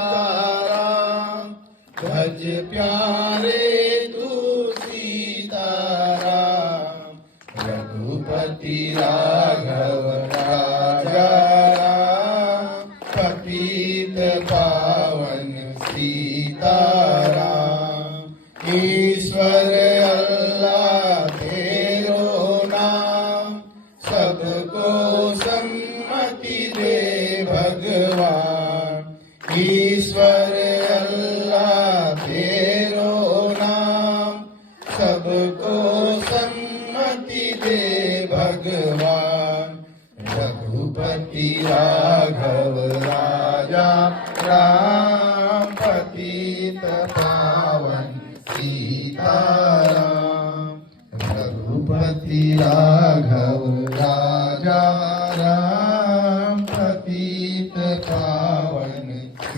सीताराम भज प्यारे तू सीताराम रघुपति राघव राजा राम पतित पावन सीताराम ईश्वर अल्लाह तेरो नाम सबको सम्मति दे भगवान ईश्वर अल्लाह तेरो नाम सबको सम्मति दे भगवान रघुपति राघव राजा राम पतित पावन सीताराम रघुपति राघव राजा